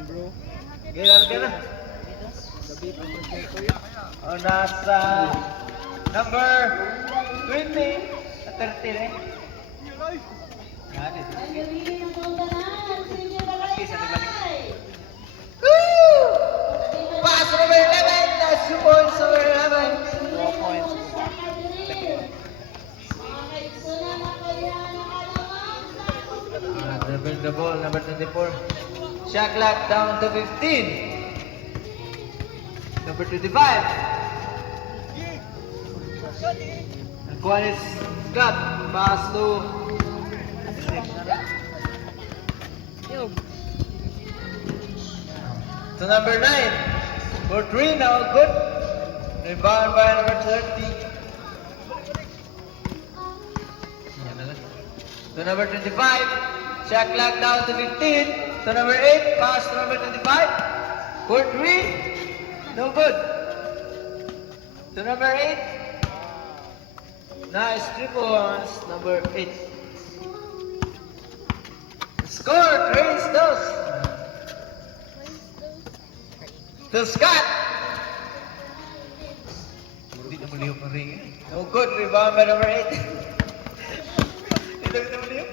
Gila ka na. O, nasa number 20 at 30 na eh. Woo! Pass number 11. That's 2 points number 11. 4 points. Dribbling the ball, number 24. Shot clock down to 15. Number 25. And Juan is Scott. Pass to number 9. For 3 now, good. Rebound by number 30. To number 25. Shot clock down to 15. To number 8. Pass to number 25. For 3. No good. To number 8. Nice 3 points. Number 8. Score. Trace those. To Scott. Hindi na maliw pa rin. No good. Rebound by number 8. Hindi na maliw.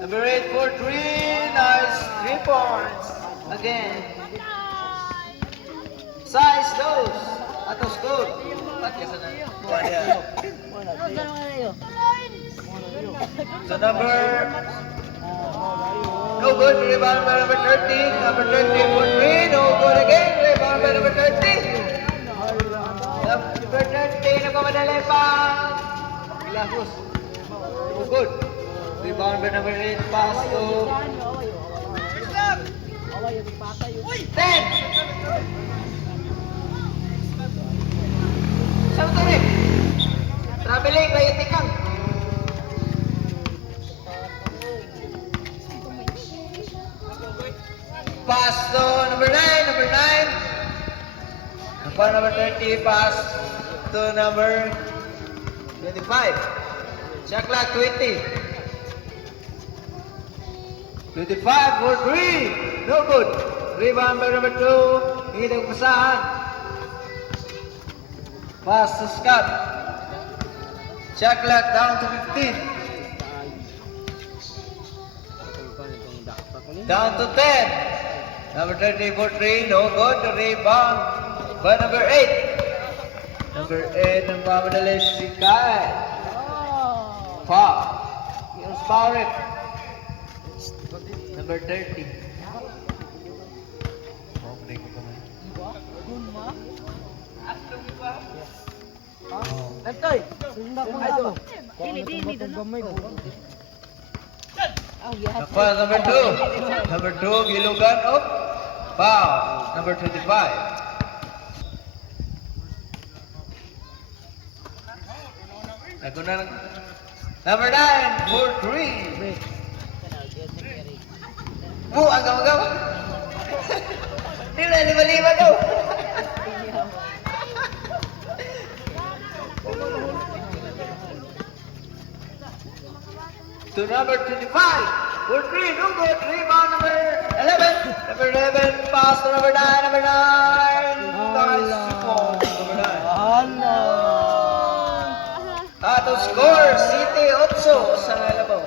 Number 8 for 3. Nice 3 points. Again. Size those. Atos good. At kasi na. So number... No good. Rebound by number 30. Number 30 for 3. No good again. Rebound by number 30. Number 30. Nagpamadali pa. Ilahus. No good. Rebound by number 8. Pass to... 10. Saan ito rin? Traveling, kayo tikang. Pass to number 9. Number 9. Number 30. Pass to number 25. Shot clock 20. 25 for 3. No good. Rebound by number 2. Hindi nagpasahan. Pass to Scott. Shot clock down to 15. Down to 10. Number 30 for 3. No good. Rebound by number 8. Number 8 ng pamadali si Kai. Foul. Here's foul it. Number 30. Nantoy! Dili doon. Number 2. Number 2, Gilugan of foul. Number 25. Number 9 for 3. Bu, agaw-agaw. Hindi na, lima-lima daw. To number 25. For 3, no good. Rebound number 11. Number 11, pass to number 9. Number 9. Nice support. Number 9. To score, City 8 sa Labaw.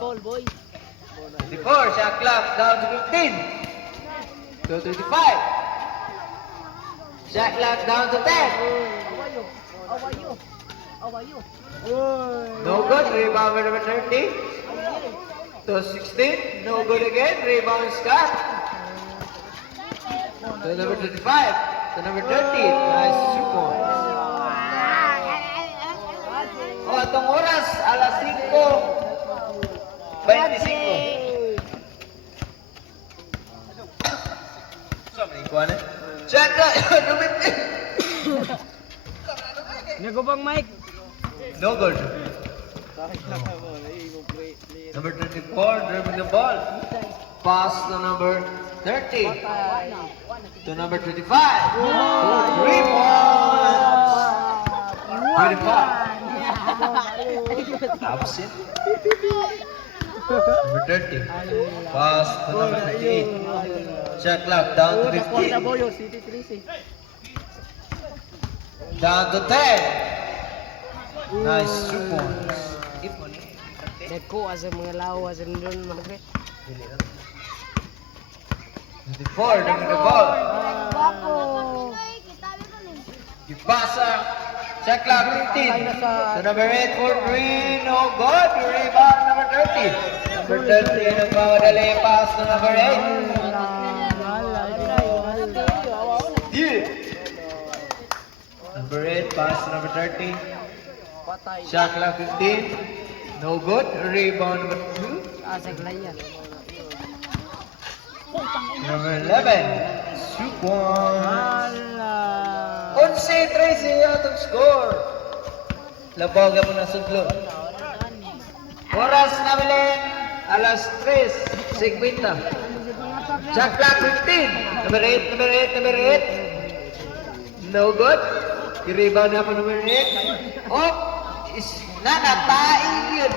Ball, boy. 24, shot clock down to 15. To 25. Shot clock down to 10. How are you? No good, rebound by number 30. To 16, no good again, rebound Scott. To number 25, to number 30, nice 2 points. O, atong oras, alas 5:25. Shot clock, Nagubang mic. no good. Number 24, dribbling the ball. Pass to number 30. To number 25. 3 points. 25. Absent. Number 30. Pass to number 38. Shot clock down to 15. Boyo, City 3 Down to 10. Nice 2 points. Deko, asa mga lao, asa nandun, malapit. 24, bring the ball. Bako! Ipasa. Shot clock 15. To number 8 for 3. No good. Rebound number 30. Number 30, nagmamadali. Pass to number 8. Yeah. Number 8, pass to number 30. Patay. Shot clock 15. No good. Rebound number 2. Asa glayan. Number 11. 2 points. Hala! 11-13 atong score. Labaw ka mo na sudlo. Oras na bilin. Alas 3:50. Shot clock 15. Number 8, number 8, number 8. No good. I-rebound na po number 8. Oh! Nanataing yun.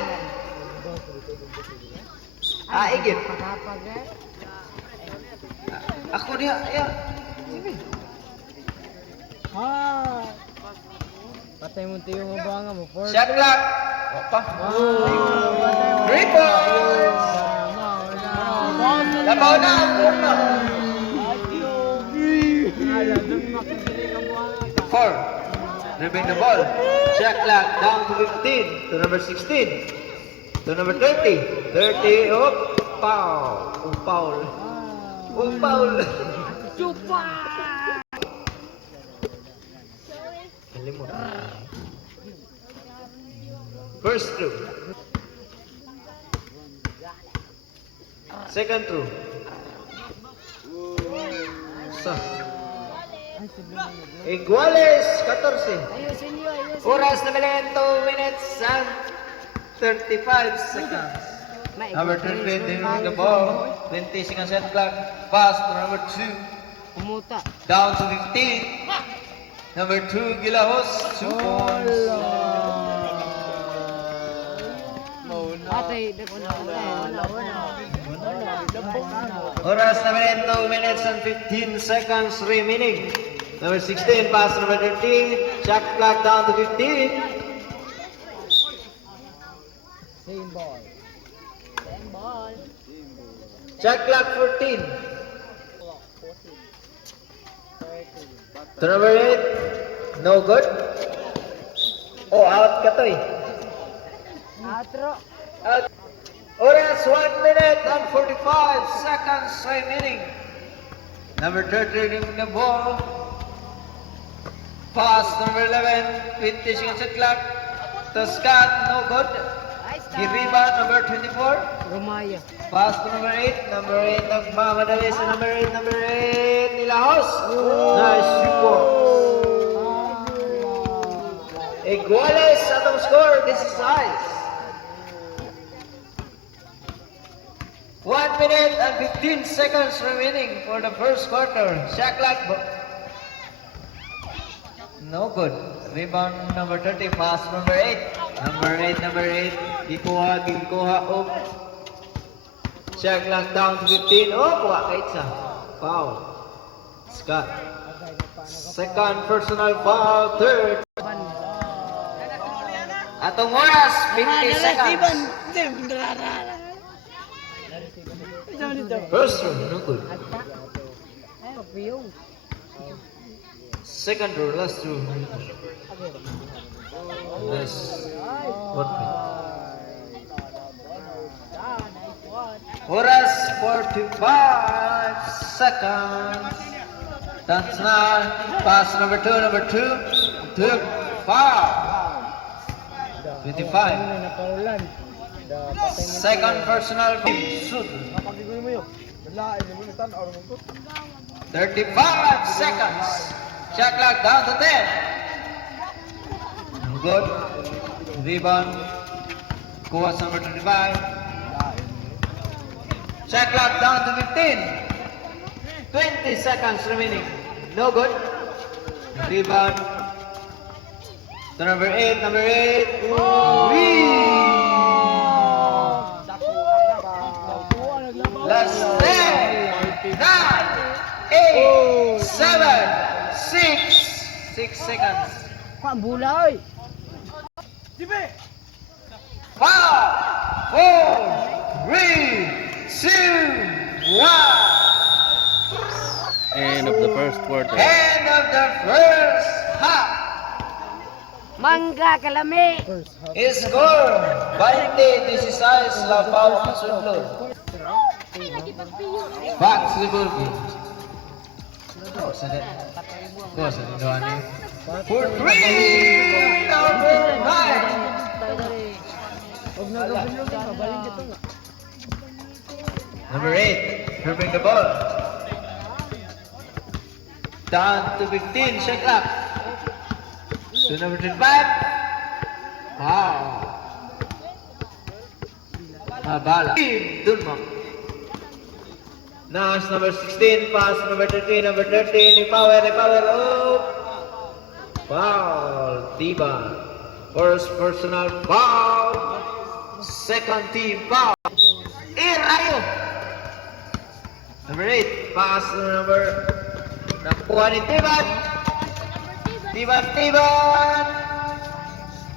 Aing yun. Pakapag eh. Ako niya. Ayan. Ah! Patay mo tayo mo ba nga mo? Shot clock. Opa. 3 points. Labaw na ang turno. 4. Dribbling the ball. Shot clock down to 15. To number 16. To number 30. 30. Oh, foul. Oh, foul. Oh, foul. Chupa! Kalimut. First through. Second through. Sa. Iguales 14. Ayusin niyo, ayusin. Oras na bilhin 2 minutes and 35 seconds. Number 3 dribbling the ball. 20 seconds shot clock. Pass to number 2. Umuta. Down to 15. Number 2 Gilahos. 2 points. Patay, deko na. Oras na bilhin 2 minutes and 15 seconds remaining. Number 16 pass to number 13. Shot clock down to 15. Same ball. Same ball. Shot clock 14. To number 8. No good. Oh, out ka to eh. Atro. Out. Oras 1 minute and 45 seconds remaining. Number 13 in the ball. Pass number 11. 20 seconds shot clock. To Scott. No good. He rebound number 24. Rumaya. Pass to number 8. Number 8 nagmamadali sa number 8. Number 8 Nilahos. Nice support. Iguales atong score. This is ice. 1 minute and 15 seconds remaining for the first quarter. Shot clock. No good. Rebound number 30. Pass number 8. Number 8, number 8. Gikuha. Up. Shot clock down to 15. Oh, kuha ka isa. Foul. Scott. Second personal foul. Third. Atong oras, 50 seconds. First row, no good. Second row, last row. Nice. What? Oras, 45 seconds. That's now. Pass number 2, number 2. Took foul. 25. Second personal shoot. 35 seconds. Shot clock down to 10. Good. Rebound. Kuha sa number 25. Shot clock down to 15. 20 seconds remaining. No good. Rebound. To number 8. Number 8. Last 10, 9, 8, 7, 6 seconds. Kung bula oy. 5, 4, 3, 2, 1. End of the first quarter. End of the first half. Mangga kalami. Score 20-16 Labaw ang Sudlon. Back to the ball game. Go sa doon ni. For 3 number 9. Huwag na gawin ka, balik dito nga. Number 8, dribbling the ball. Down to 15, shot clock. To number 25. Wow. Bala. Dunmang. Now it's number 16, pass number 13, power, oh. Foul, Tiba. First personal foul. Second team foul. Rayo. Number 8, pass to number nakuha ni Tiban. Tiban.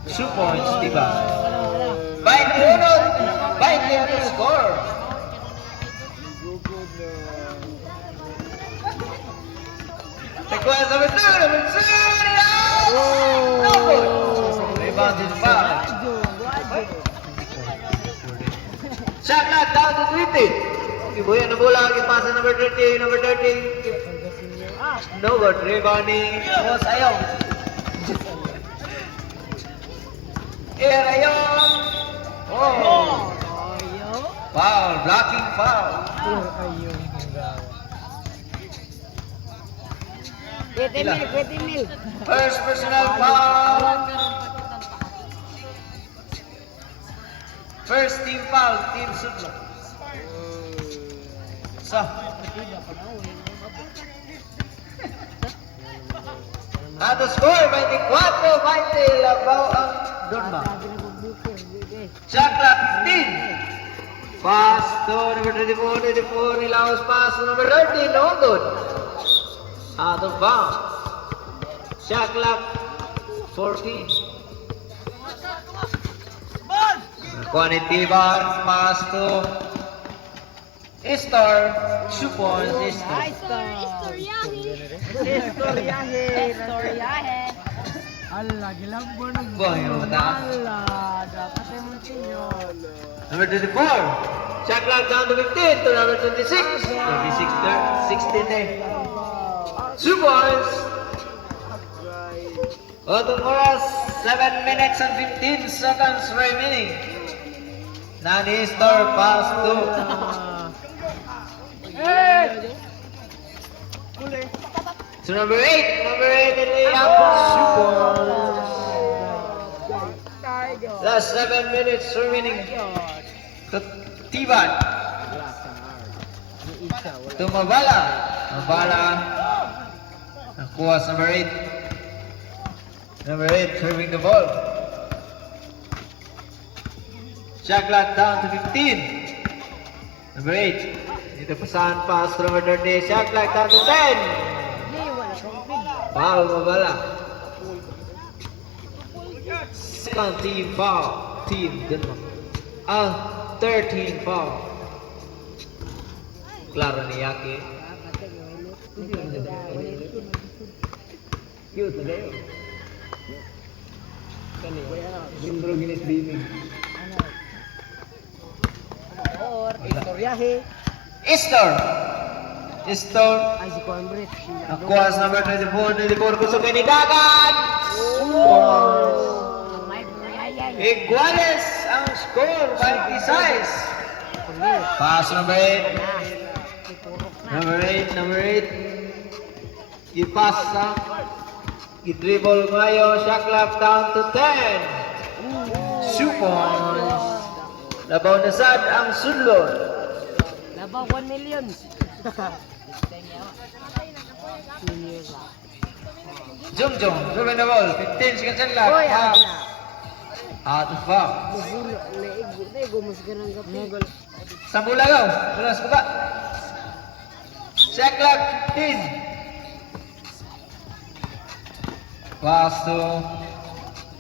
2 points, Tiban. 20 score. Request number 2, no good. Rebounded foul. Shot clock down to 20. Ibuyan na bola, ipasa number 30. No good, rebounding. Oh, sayang. Rayon. Oh. Foul, blocking foul. Pwede mil. First personal foul. First team foul, Team Sudlo. At the score, 24-20, Labaw ang Dunma. Shot clock 15. Pass to number 24, Nilaos pass to number 13, no good. Out of bounds. Shot clock 14. Quantity bar pass to Istor. 2 points, Istor. Istoryahe. Ala, gilabo ng Boy, yung mata. Ala, dapat ay matinyo. Number 24. Shot clock down to 15 to number 26. 16 eh. 2 points. Otong oras, 7 minutes and 15 seconds remaining. Nani Istor pass to to number 8. Number 8 in the last 7 minutes remaining. To Tiban. To Mabala. Nakuha sa number 8. Number 8 serving the ball. Shot clock down to 15. Number 8. Dito pasahan pass to number 30. Shot clock down to 10. Foul, Mabala. Second team foul. Team Denmark. 13 foul. Klaro ni Yaki. Cute na yun. Sindro ginis bimig. Istoryahe. Istor. Ay, si Cornbread. Nakuha sa number 24. Gusto kayo ni Dagan. Iguales ang score by Isais. Pass number 8. Number 8. Ipasa. I-dribble ngayon. Shot clock down to 10. 2 points. Labaw na sad ang Sudlon. Labaw 1 million. Jung, dribbling the ball. 15 seconds and left. Hoy, Out of bounds. Naigo mo sa ganang gapi. Sa Bulagaw. Tulas buka. Check clock 15. Pass to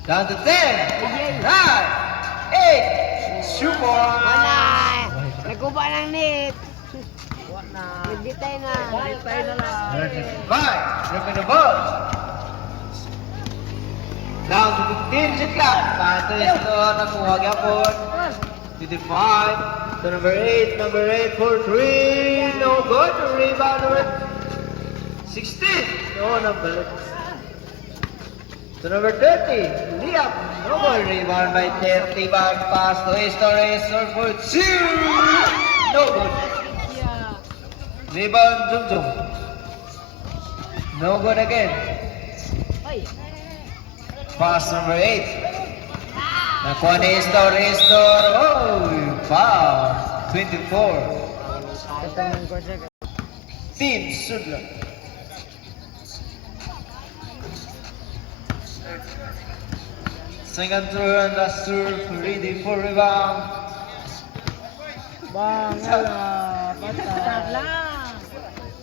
down to 10. 9, 8. Super. Wala. Nagkuba ng net. Wala. Nagbitay na. Tayo na lang. 35. Flip the ball. Down to 15. Check clock. Pass to Estor. Nakuha gyapon. 55. To number 8. Number 8 for 3. No good. Rebound number 16. No number. To number 30. Liam. No good. Rebound by 30. Back pass to Estor. Estor for 2. No good. Rebound Zum Zum. No good again. Pass number 8. Nakuha ni Estor. Estor. Oh, foul. 24. Team Sudlan. Second turn, last turn, ready for rebound. Bang, wala. Patay.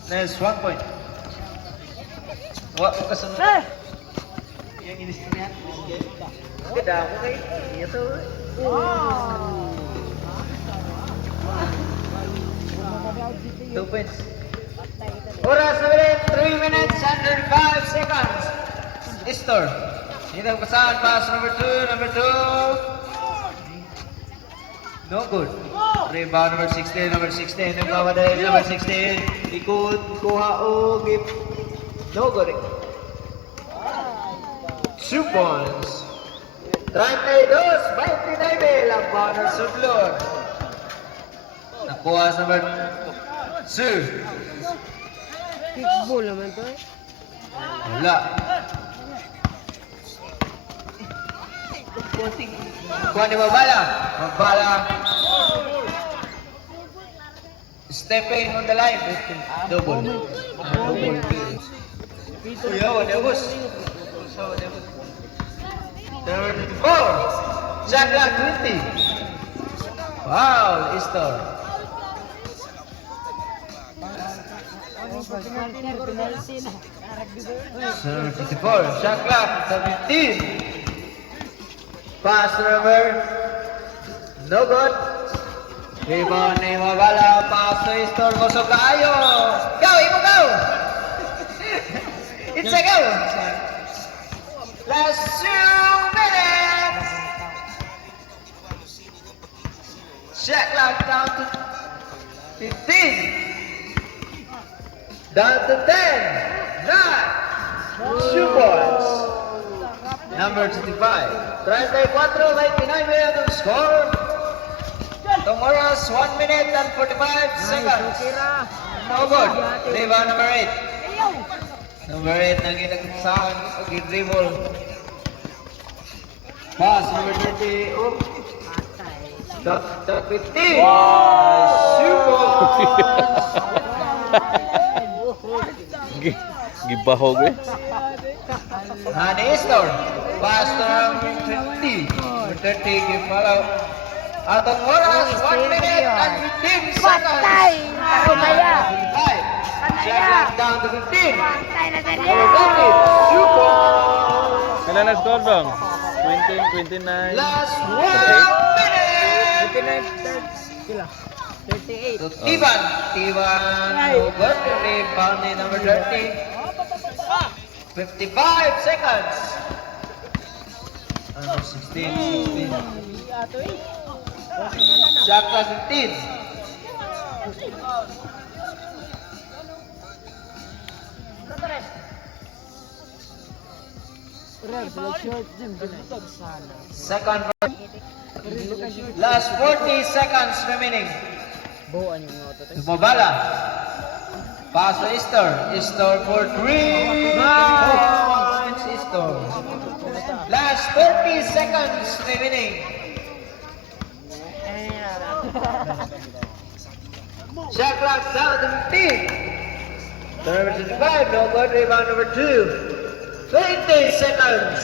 Next 1 point. Wah, kasunod. Yang ini niya. Ganda mo kay. Ito. Wow. 2 points. Oras na ulit, 3 minutes and 35 seconds. Estor. Dito ang pasahan, pass number 2, number 2. No good. Rebound number 16, number 16. Nagmamadali number 16. Ikot, kuha o give. No good. 2 points. 32, 29 ang banner Sudlon. Nakuha sa number 2. Kickball naman to eh. Wala. Kuha ni Mabala. Mabala. Stepping on the line. Double. Double. Uyo, Debus. 34. Shot clock 20. Wow, Estor. Penalty na. 34. Shot clock 17. Pass number. No good. Rebound ni Mabala. Pass to Estor. Gosok kaayo. Go, imo go. It's a go. Last 2 minutes. Shot clock down to 15. Down to 10. 9. 2 points. Number 25. 34, 29 minutes of score. Tomorrow's 1 minute and 45 seconds. No good. Rebound number 8. Number 8 nang inagsahan. Dribble. Pass number 30. Oh. Top 15. Super. Gibahog eh. Hani Estor. Pass number 20. Number 30. Give follow. Atong oras, 1 minute and 15 seconds. Patay! Ako kaya? 5. Shot down to 15. Patay na sa Number 30. Super. Kailan na score dong? 20, 29. Last 1 minute. 39, kila. 38. To Tiban. Tiban. No good. Rebound ni number 30. 55 seconds. Number 16. Ato eh. Shot clock 15. Second. Last 40 seconds remaining. Buuan yung mga ito. Mabala. Pass to Estor. Estor for 3 points. Estor. Last 30 seconds remaining. Shot clock down to 15. Number 25, no good. Rebound number 2. 20 seconds.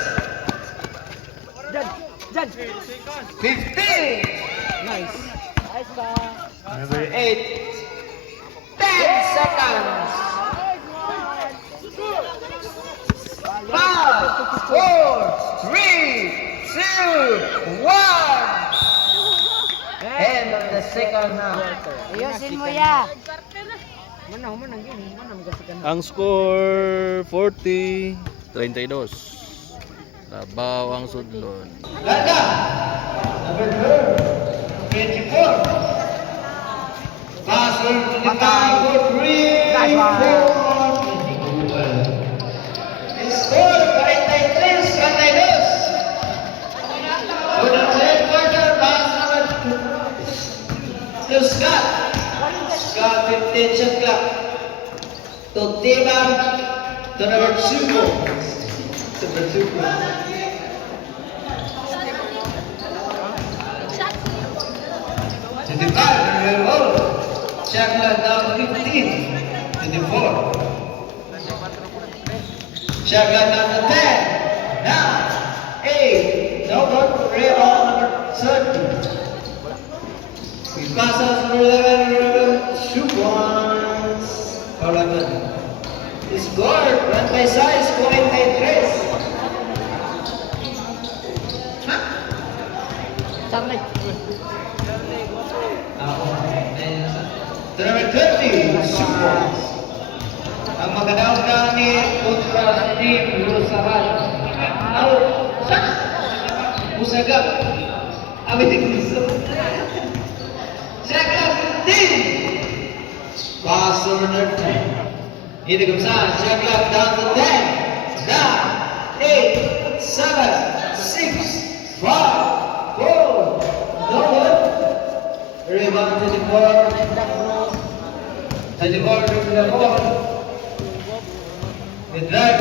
Jan! 15. Nice. Nice ba? Number 8. 10 seconds. 5, 4, 3, 2, 1. End of the second half. Ayusin mo ya. Manang yun. Manang gasikan. Ang score 40-32. Labaw ang sudlon. Ganda. Number 24. Passer to the back for 3, 4. Score 43-42. With the third quarter, pass number 2 to Scott. Scott 15 shot clock. To Tiba. To number 2. Number 2. To the back, number 1. Shot clock down to 15. To the 4. Shot clock down to 10. 9, 8. No good. Rebound number 30. We pass out number 11. Shoot once. All good. Score. Run by size. 43. Charlie. To number 20. Shoot once. Ang magandang ni kontra sa team Lusahan. Out. Sana. Usaga. Abi tigso. Check out 15. Pass over 13. Hindi kumsa. Check out down to 10. 9, 8, 7, 6, 5, 4. No good. Rebound to the board. To the board, to the board. The drive.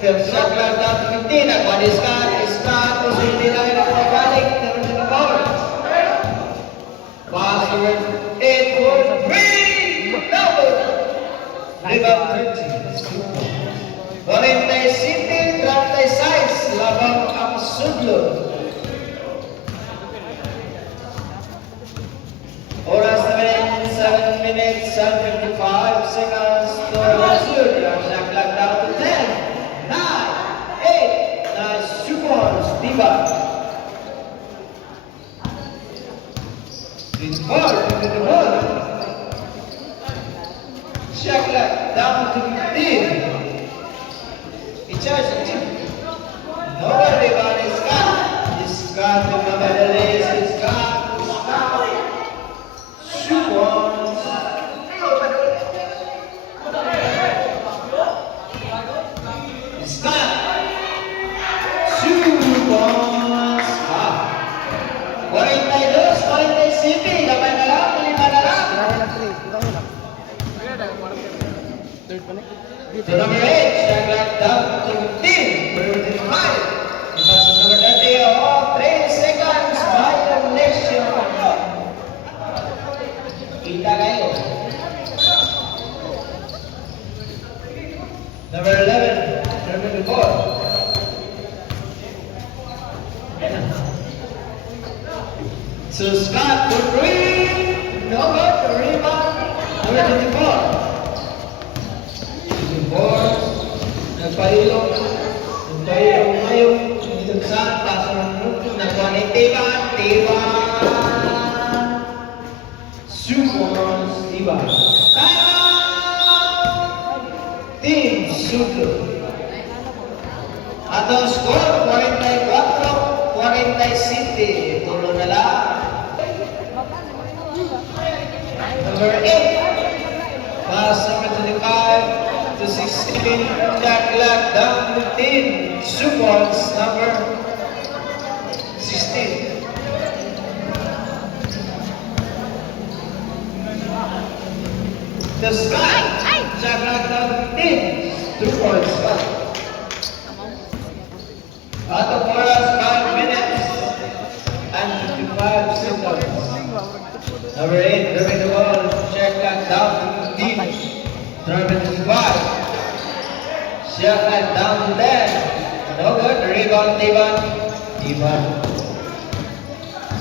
Film shot clock down to 15. Nakuha ni Scott. Posible lang yung nakabalik. Naman to the board. Pass over 8 for 3. Double. Rebound 13. 40 City, 36. Labang ang Sudlo. Oras naman 7 minutes and 55 seconds to Sud. Ang shot clock down to 10, 9, 8. Na Supons, Diba. It's 4 to the ball. Shot clock down to 15. I-charge the team. No rebound is Scott. Scott to Mabadalis. Scott. Supons. Scott. Supons. 42, 45. Kapag na lang, 5 na lang. Third pa na. To number 8, shot clock down to 15. Number 5. Because number 30, 3 seconds. Violation. Kita kayo. Number 11, number 4. So Scott for 3. No good. Rebound. Number 24. 24. Nagpahilong ngayon. Dito sa paso ng mundo. Nakuha ni Tiban. Supons. Tiban. Team Sudlo. Atong score 44-47. Tulo na lang. Number 8. Pass number 25 to 16. Shot clock down to 10. Supons number 16. The Sky. Shot clock down to 10. Supons. Out of oras 5 minutes and 55 seconds. Number 8, driving the ball, shot clock down to 15. Driving to 5. Shot clock down to 10. No good. Rebound, Tiban.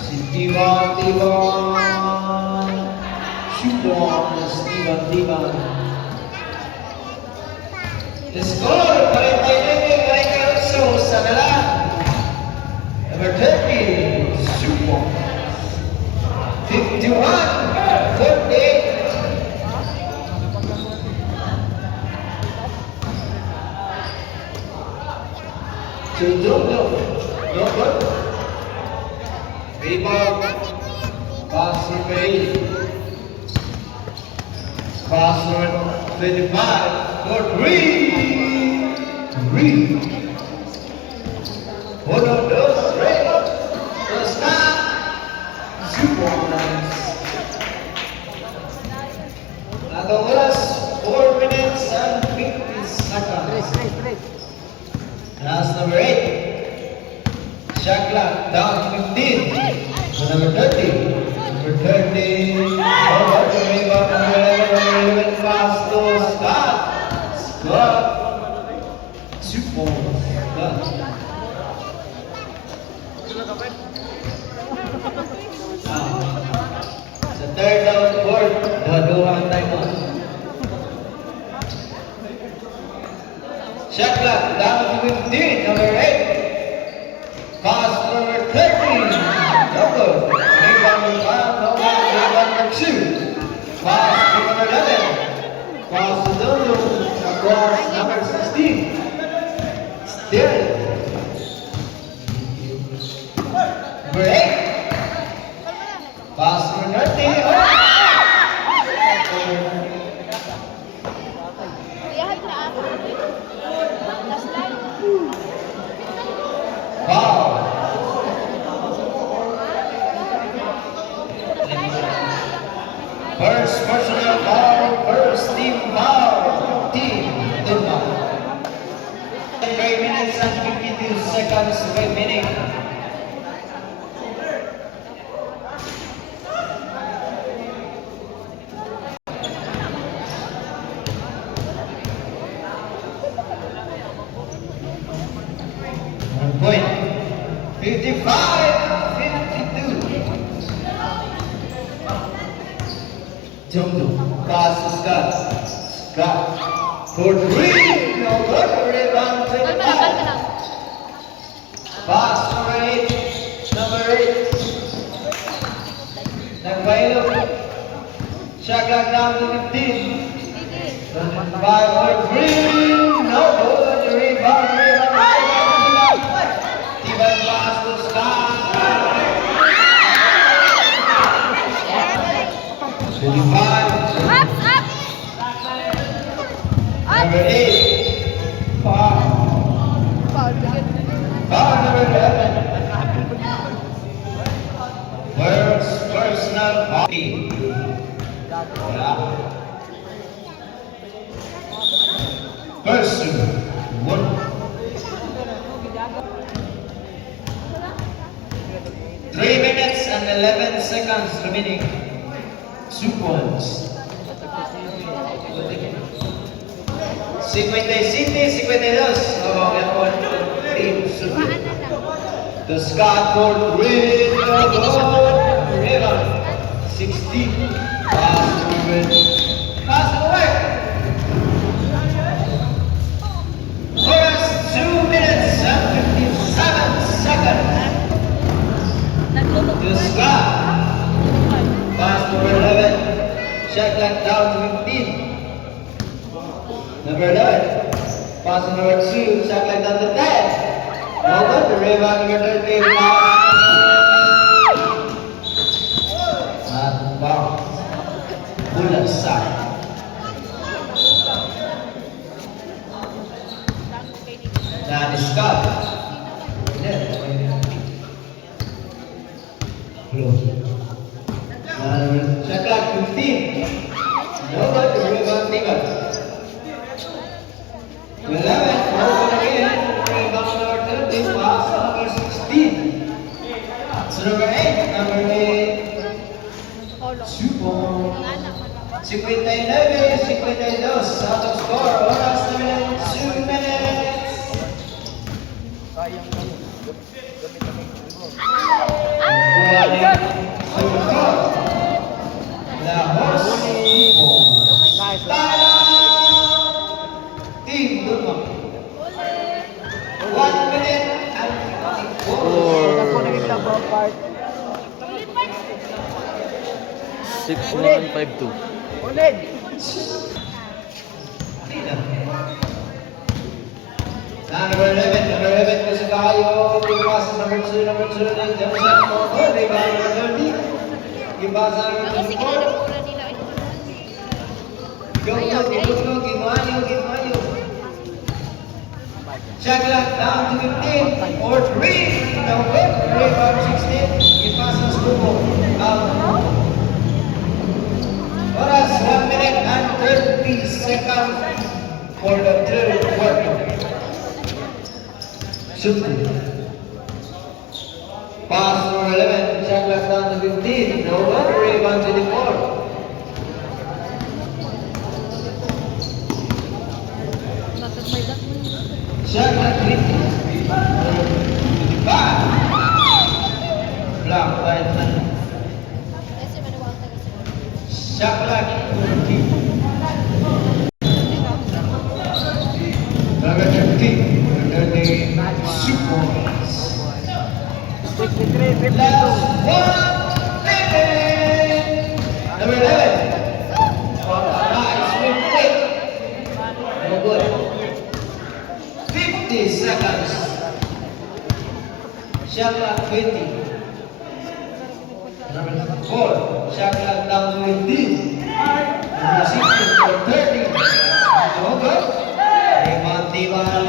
Si Tiban. Supong Steven Diman. The score, 49-48 sa kalan. Number 30, Supong. 51-48. To Dodo. Rebound. Pass referee. Pass number 25 for Green. One of those red. The snap. Super nice. Nasa oras, 4 minutes and 50 seconds. Last number 8. Shot clock down to 15. So number 30. Number 30. Over to rebound number 11. Pass to Scott. Scott. 2 points. Done. Sa third down, fourth. Daduhan time on. Shot clock down to 15. Number 8. Pass number 13. Double. Rebound number 5. Rebound number 2. Pass to number 11. Pass to Dodo. Across number 16. Still. Number 8. Pass number 30. Foul. First personal foul, first team foul, team Denmark. 3 minutes and 52 seconds remaining. Point 55-52. Jumbo pass to Scott. Scott for 3. No good. Rebound 25. Pass number 8. Number 8. Nagbailo. Shot clock down to 15. 5 for 3. No good. Rebound. Even pass to Scott. 25. Number 8. Foul. Foul number 11. First personal foul. Yeah. Personal. 1. Three minutes and 11 seconds remaining. 2 points. 57-52. Oh, that one. Team Super. The Scott with the goal. River. 16. Pass to win. Pass away. First 2 minutes and 57 seconds. To Scott. Pass number 11. Shot clock down to 15. Number 11. Pass number 2. Shot clock down to 10. No good. The rebound number 13. Pass. Bounce. Bulasak. Nah, Scott. Belum. Shot clock 15. No good. The rebound 11. 11. No good again. Rebound number 13. Pass number 16. So number 8. Number 8. Supong. 59-52. Out of score. Oras na 2 minutes. Lahos. 6152. Ulit. Number 11 ko sa kayo. Big pass number 2, Joseph Moto. Rebound number 30. Big pass number 24. Go, Gimayo. Shot clock down to 15 or 3. No whip. Rebound 16. Big pass ng Skubo. Oras 1 minute and 30 seconds for the third quarter. Shoot. Pass number 11. Shot clock down to 15. No whip. Rebound 24. Shot clock 20. Block by shot clock 20. Number 15. Supports. 63, 52. Last 1 minute. Number 11. Nice quick. No good. 50 seconds. Shot clock 20. Number 4. Shot clock down to 15. Number 16 for 30. No good. Rebound Tiban.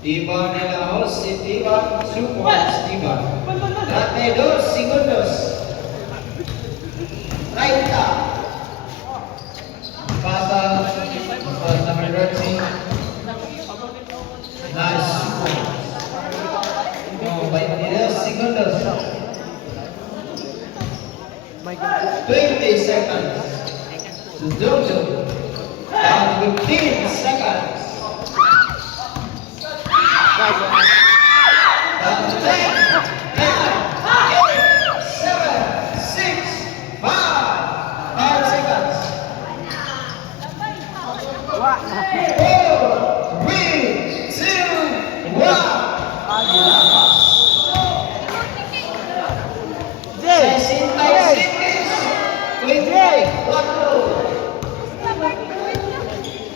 Tiban nila host si Tiban. Supports Tiban. 32 segundos. 30. Pasa number 13. Nice. Oh, 22 segundos. 20 seconds. To Jojo. Down to 15 seconds. Down to 10, 9, 8, 7, 6, 5. 5 seconds. 4, 3, 2, 1. Jay!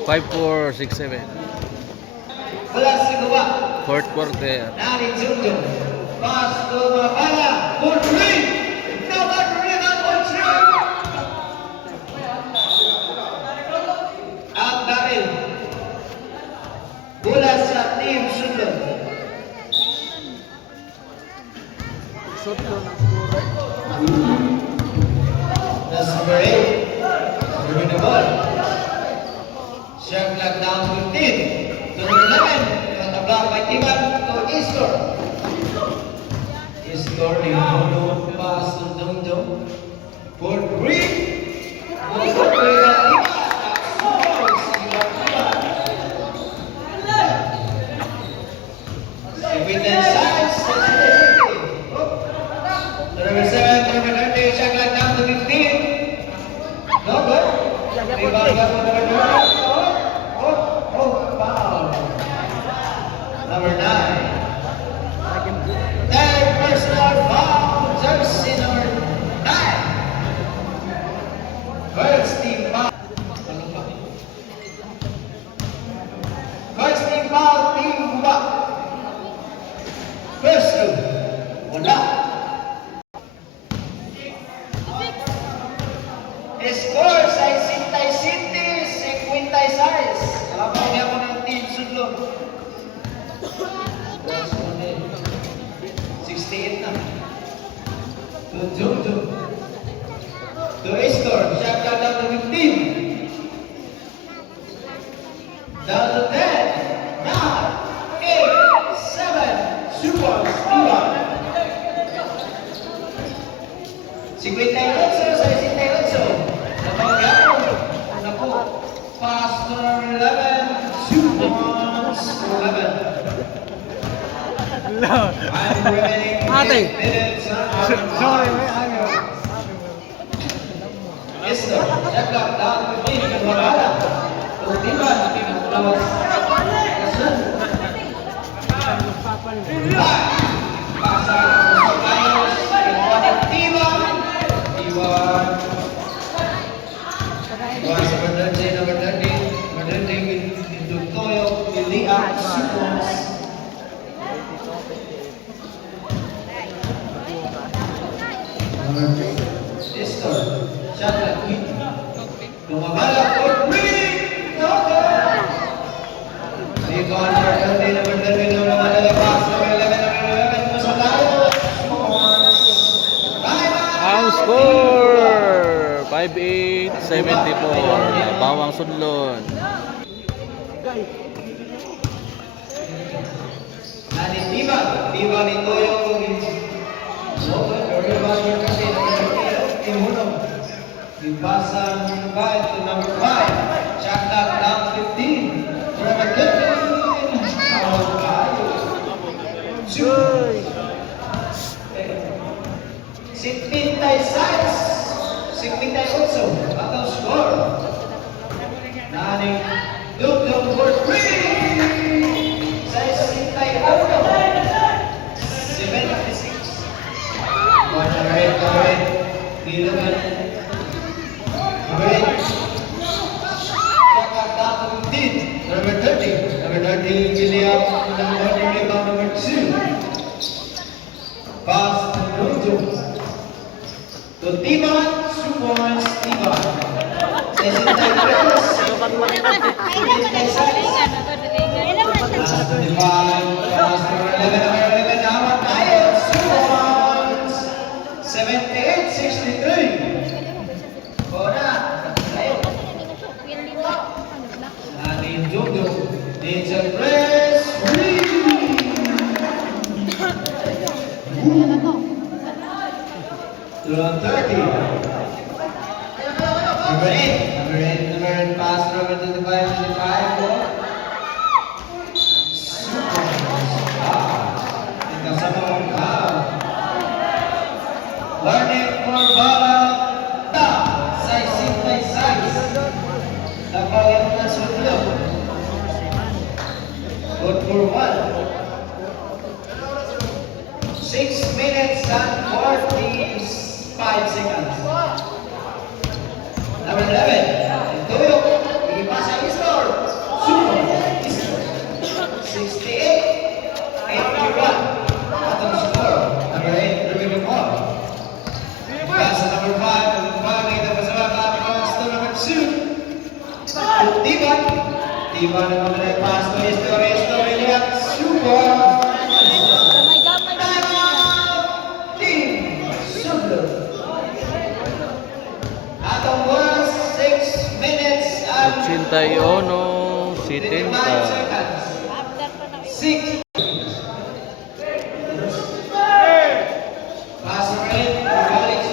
5467. Wala si Gawa. Fourth quarter. Nari Junjung. Pass to Mabala. For 3. Number 3 on 3. Ang Daryl. Bola sa team Sundon. Sotlo ng score. That's number 8. Moving the ball. Shot clock down 15. To number 11. Natabla by Tiban to Istor. Istor, yung pass to Junjung. For 3. Number 3 na Tiban. Si Witten Sides. Number 7, number 30. Shot clock down to 15. No good. Rebound ka po number 20. Foul. Number 9. Third personal foul. Jersey number 9. First team foul. First team foul, Team Guba. First two. Wala. Score sa 56, 56. Kalabaw niya po ng Team Sudlon. 68 na. To Jojo. To Estor. Shot clock down to 15. Down to 10. 9, 8, 7. Super Steven. 58 sa 58. Pass to number 11, 2 points to 11. I'm remaining Ate. 8 minutes. Sorry, Esther, shot clock down to 15, Wala. Tiban, Pasa, Tiban, Shot clock. Lumabala for three. No good. Rebound number 30, number 30, number 11, pass number 11, number 11, Masalayo. Ang score 5-8, 74. Bawang Sudlon. Nani Diva nito yung rebound niya kasi Timuno. Ibasa ng guy to number 5. Shot clock down 15. Number 15. Shoot. 56. Atau score. Nani Dugdug for 3. Sa 76. Number 8. Dilagan. Number 8. Number 30. Number 30, Gilliam. Number 30, rebound number 2. Pass to Timan, 2 points, Timan. 78-63. Ora, tayo. Natin Dugdug. Nathan Press. To 30. Number 8, pass number 25. Kasama mo ka. Learning for Bala. Ta. Size 66. Napagyan na sudlo. Good for 1. 6 minutes and 45 seconds. Number 11, Toyo, ipasa Istor. Sumo, Istor. 68-81. Atong score. Number 8, Ruben Paul. Ipasa number 5, number 5, ito pa sa mga pass to number 2. Tiban. Tiban na mga pass to Istor. Istor, Iliak, Sumo. Atong oras 6 minutes and 81, 70. 55 seconds. 6. Pass rate, balik sa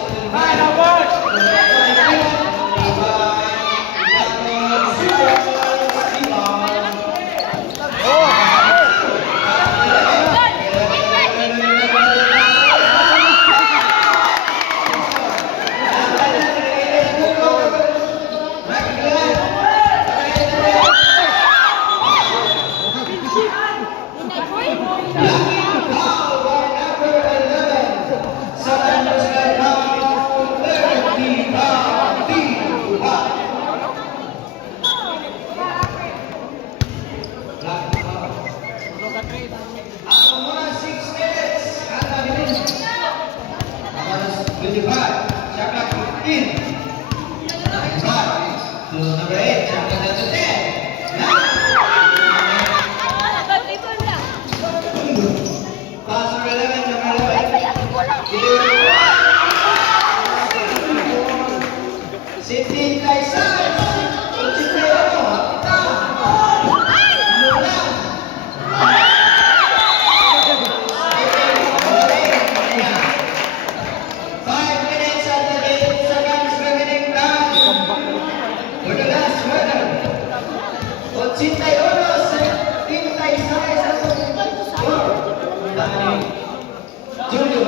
Junior,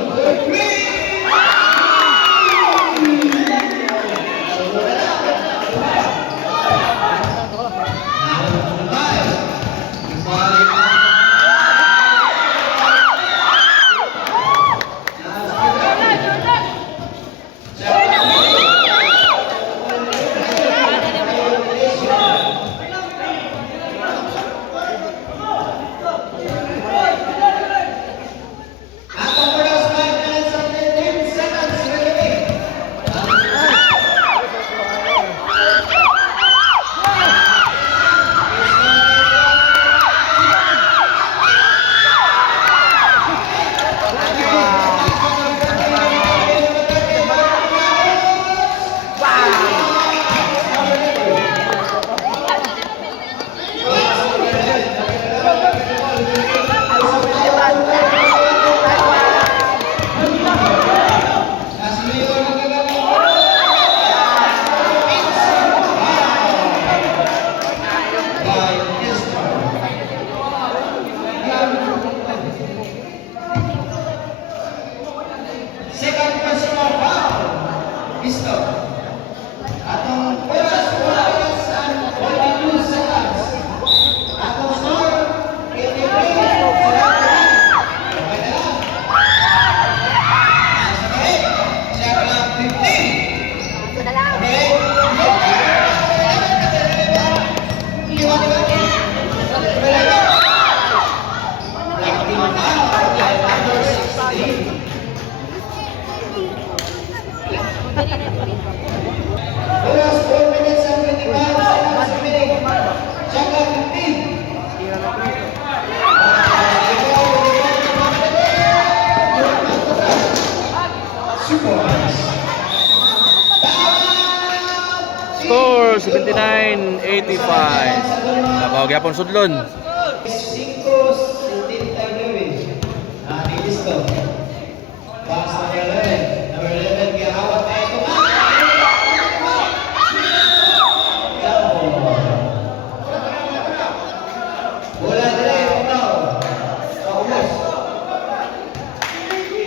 Score 79-85. Labaw gyapon sudlon. 5-79. Listo. Pass number 11. Number 11, gihawat na ito. Bola dire, ikaw. Paubos.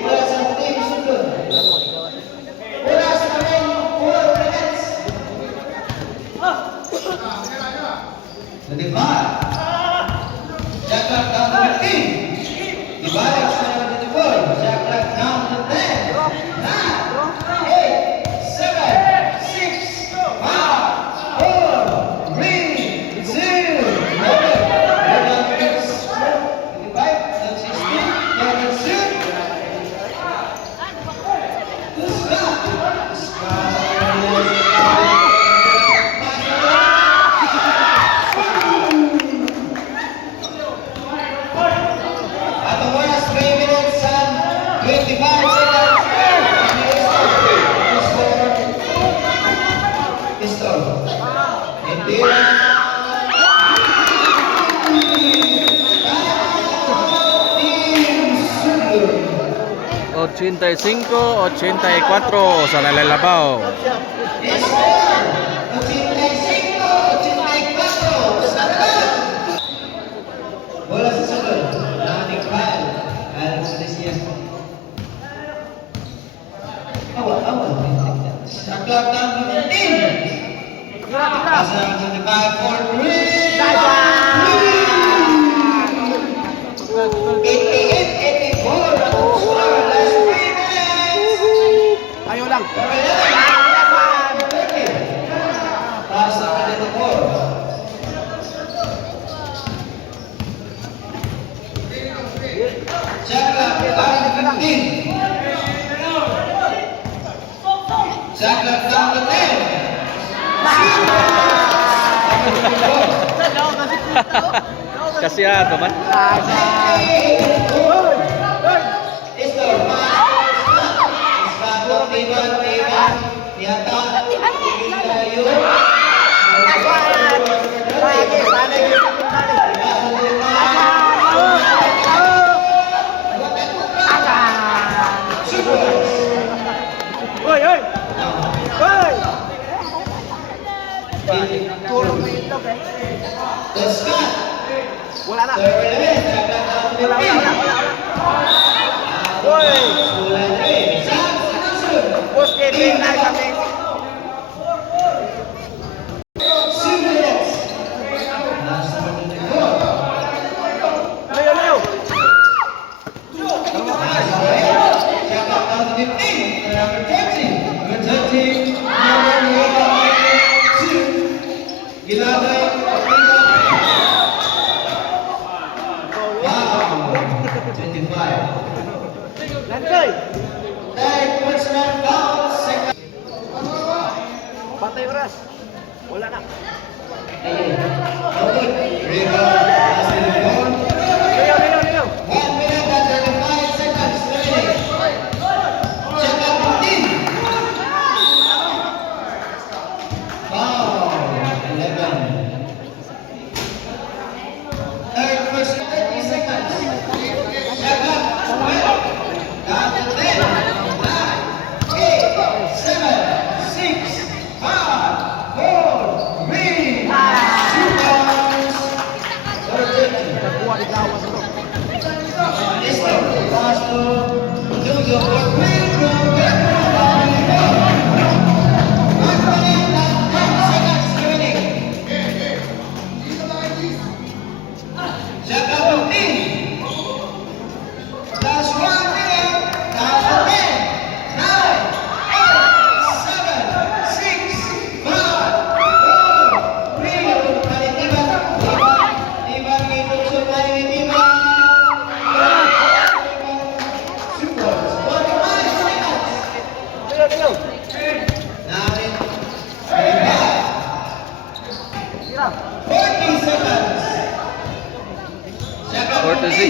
Bola sa team sudlon. Bola sa team 4 minutes. Diba? Jack down to 15. Dibalik sa number 24. Jack down to 10. 9, 8, 7, 6, 5, 4, 3, 2, 85-84 sa Nalalabaw. bola sa sunod. Maraming foul. Kaya sa Lesia. Awal. Shot clock down to 15. Pasa ng 25 for 3. 88-84. Ang score. Last 3 minutes. Ayaw lang. Pass number 24. Shakla, down to 15. Shakla, down to 10. Kasi ato man. Listo, Isbato, Tiban, Yata, Tayo. Hoy! Tulong mo itlog eh. Scott. Wala na. Wala. Hoy! Wala na eh. Boss Kevin na sa Mexico. 2 minutes. Last number 24. Layo! Check out down to 15. Number 30. Number 30. Number 2. Gilabay. Wow. 25. Lansoy! Third personal foul. Second. Patay oras. Wala na. Rebound. Last rebound. Layo! 1 minute and 35 seconds remaining. Check out 15. Foul. 11. Third person, 30 seconds. Check out 12. Down to 10. 9, 8, 7, 6, 5, 4, 3, 2 points. 30.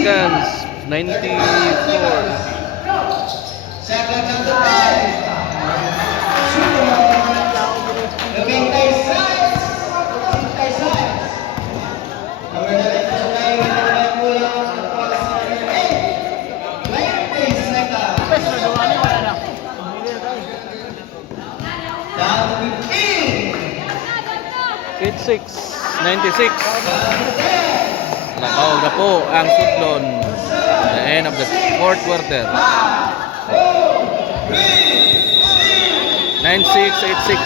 seconds. 94. Second of the day. Lumintay sides. Lumintay sides. Number 11 po tayo. Number kulang. Number 8. 20 seconds. Down 15. 86. 96. Nakawag na po ang Sudlon. The end of the fourth quarter. 96, 86.